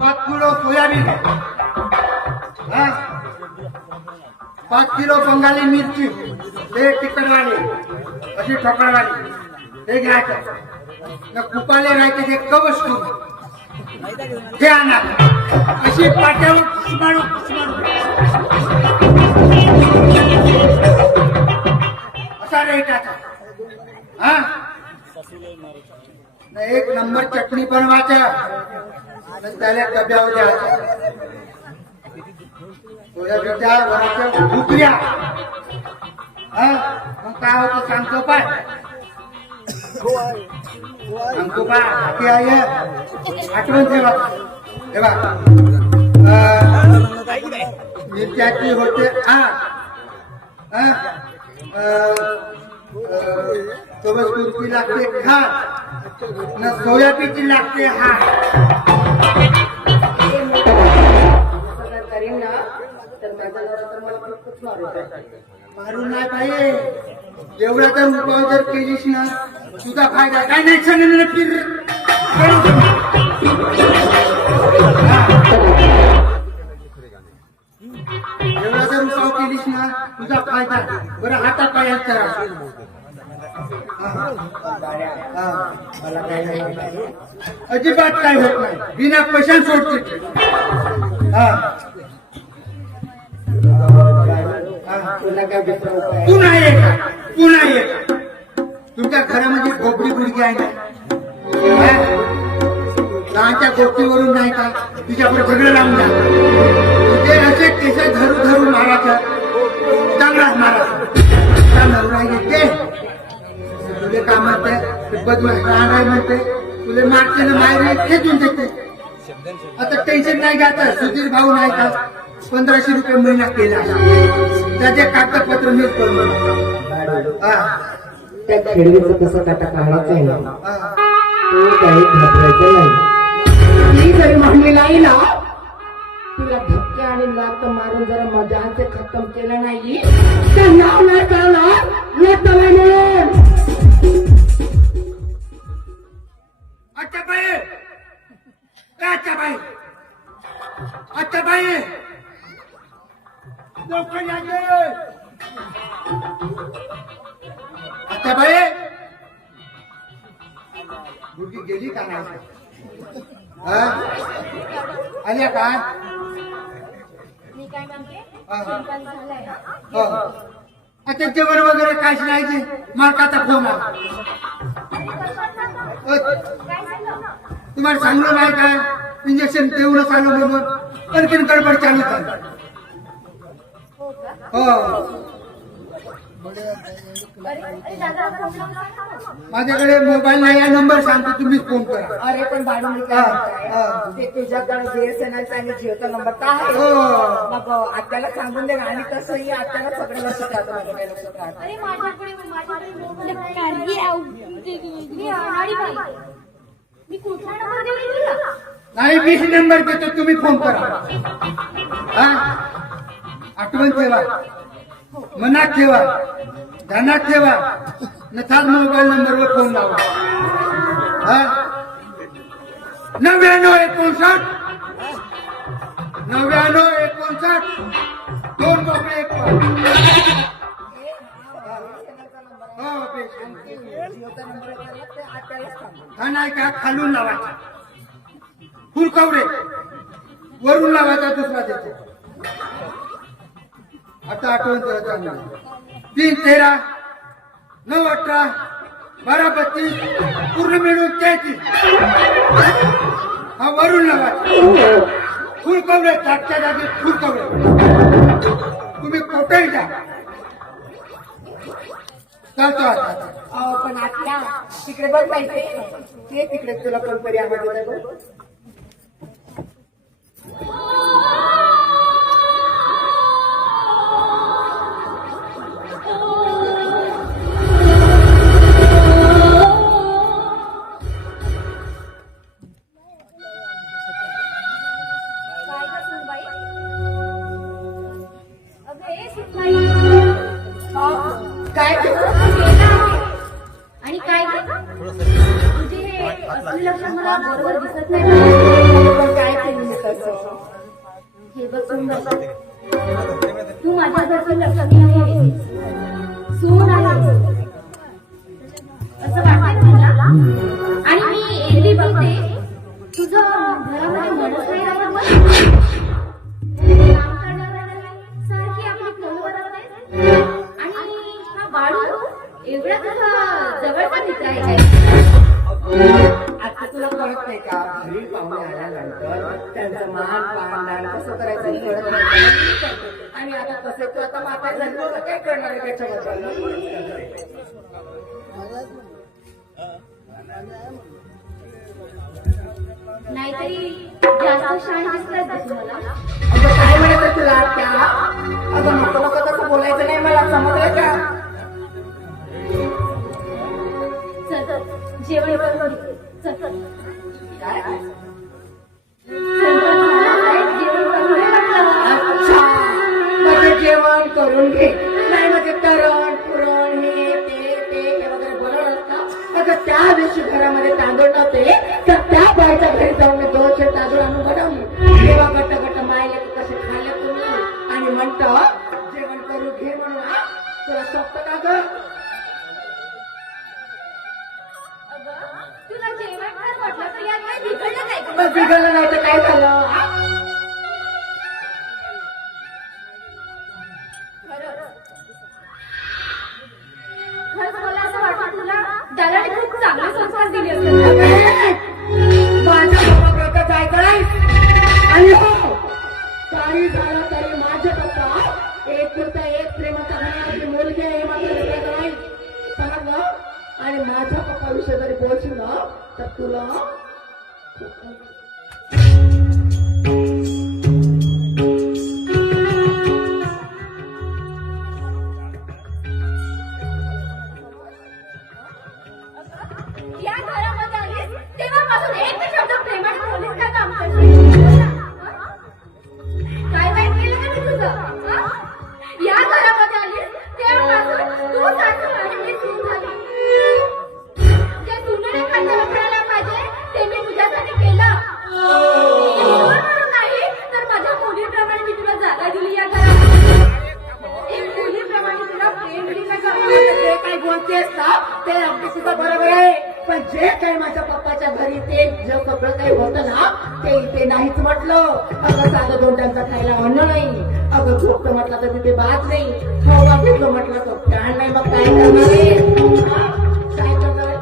पाच kilo soybean. पाच kilo Bengali मिरची. हे तिखटवाली. अशी ठोकळवाली. हे घ्यायचं. कुपाले राहायचे ते कवच करून ते आणा. अशी पाट्यावर खुशमारू असा रेट आता हा? एक नंबर चटणी बनवायचं. आणि डब्यावर द्यायचा सोयाबीनच्या वराच्या हा? मग काय होतं सांगतो पाय. सांगतो पाय. हाती आहे. आठवण ठेवा. ठेवा त्याची होते. आठ हा? कुर्ती लागते. खा न सोयाबीनची लागते. हा. करीन ना तर माझा नवरा तर मला खूपच मारून नाही पाहिजे एवढा तर उपाय जर केलीस ना तुझा फायदा काय नाही सांगेल ना एवढा जर उपाय केलीस ना तुझा फायदा. बरं आता पायात करा. अजिबात काय होत नाही. बिना पैशां सोडते. पुन्हा एक पुन्हा एक तुमच्या घरामध्ये खोबडी गुडगी आहे ना लहानच्या गोष्टीवरून नाही का? तिच्यावर सगळं लावून द्या ते असे केस धरू धरू मारायचं चांगलाच मारायचं तुले कामात आहे बदमाश राहणार म्हणते. तुले मारते ना माहेर खेचून देते. आता टेन्शन नाही घ्यायचं सुधीर भाऊ नाही का? पंधराशे रुपये महिना केला त्याचे कागदपत्र मी करून त्या खेळवीचं कसं काटा काढायचं आहे ना. तू काही घाबरायचं नाही. मी जरी म्हणली नाही ना तुला धक्के आणि लात मारून जर मजाचे खतम केलं नाही. तर नाव नाही कळणार लात अच्छा बाई. अच्छा बाई. अच्छा बाई. गे. अच्छा बाई. मुलगी गेली का नाही? हा? आल्या काय मी काय म्हणते? झालाय. हो. जेवण वगैरे काहीच नाही मालकाचा फोन आला तुम्हाला सांगलं नाही काय इंजेक्शन देऊन चालू म्हणून. आणखीन गडबड चालू झाली हो का हो अरे अरे दादा फोन लावला का? माझ्याकडे मोबाईल नाही आहे नंबर सांगतो तुम्ही फोन करा अरे पण भाडून मी काय म्हणताय? ते तुझ्याकडे बीएसएनएल आणि जिओचा नंबर तर आहे हो. मग आत्याला सांगून दे ना आणि तसंही आत्याला सगळं लक्षात राहतं माझं काही लक्षात राहतं अरे माझ्याकडे माझ्याकडे मोबाईल आहे. मी अनाडी बाई मी कुठला नंबर देऊ तुला नाही वीस नंबर देतो तुम्ही फोन करा हा आठवण ठेवा मनात ठेवा. ध्यानात ठेवा. नथाच मोबाईल नंबरवर फोन लावा. हा? नव्याण्णव एकोणसाठ. नव्याण्णव एकोणसाठ. दोन बोकडे एक पाव. हो, हा नाही का? खालून लावायचा. फुलकवरे. वरून लावायचा दुसरा त्याच्या आता आठवण ठेवा चांगलं तीन तेरा नऊ अठरा बारा बत्तीस पूर्ण मिळून तेहतीस. हा वरून लावायचा फुल कवरे जागच्या जागी फुल कवरे तुम्ही कुठेही जा. चालतो आता. अहो, पण आत्या तिकडे बघ माहिती ते तिकडे तुला कोणतरी आवाज सुनबाई अगं ए सुनबाई काय? आणि काय? तुझे हे असली लक्षण मला बरोबर दिसत नाही पण काय केलं हे बघ सुंदर. तू माझ्या घरची करायचं आणि आता कसं तू आता माता झाली काय करणार आहे त्याच्याबद्दल नाहीतरी जास्त शांत दिसतात बघ मला करून घे. नाही म्हणजे तरण पुरण हे ते ते हे वगैरे बोलवलं असतात तर त्या दिवशी घरामध्ये तांदूळ नव्हते. तर त्या बाईच्या घरी जाऊन मी दोनशे तांदूळ आणून बनवले. तेव्हा गट्ट घट्ट मायले कसे खाल्ले तुम्ही? आणि म्हणतो दिले असते माझ्या करायच आणि हो काही झालं तरी माझे पप्पा एक कुर्ता एक प्रेमाचा मुलगी आहे मात्र वेगळं आणि माझ्या पप्पा विषय जरी बोलशील ना तर तुला सगळं काही होतं ना? ते इथे नाहीच म्हटलं. अगं साधं दोन खायला अन्न नाही. अगं झोपतं म्हटलं तर तिथे बात नाही. हवा घेतलं म्हटलं तर प्राण नाही. मग काय करणार काय करणार